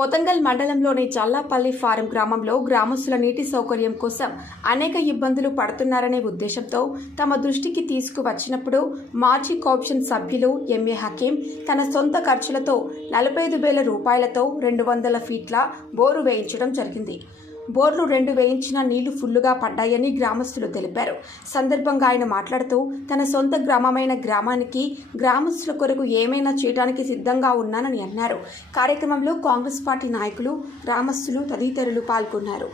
కొతంగల్ మండలంలోని చల్లాపల్లి ఫారం గ్రామంలో గ్రామస్తుల నీటి సౌకర్యం కోసం అనేక ఇబ్బందులు పడుతున్నారనే ఉద్దేశంతో తమ దృష్టికి తీసుకువచ్చినప్పుడు మాజీ కోఆప్షన్ సభ్యులు ఎంఏ హకీం తన సొంత ఖర్చులతో నలభై ఐదు వేల రూపాయలతో రెండు వందల ఫీట్ల బోరు వేయించడం జరిగింది. బోర్లు రెండు వేయించిన నీళ్ళు ఫుల్లుగా పడ్డాయని గ్రామస్తులు తెలిపారు. సందర్భంగా ఆయన మాట్లాడుతూ తన సొంత గ్రామమైన గ్రామానికి గ్రామస్తుల కొరకు ఏమైనా చేయడానికి సిద్ధంగా ఉన్నానని అన్నారు. కార్యక్రమంలో కాంగ్రెస్ పార్టీ నాయకులు గ్రామస్తులు తదితరులు పాల్గొన్నారు.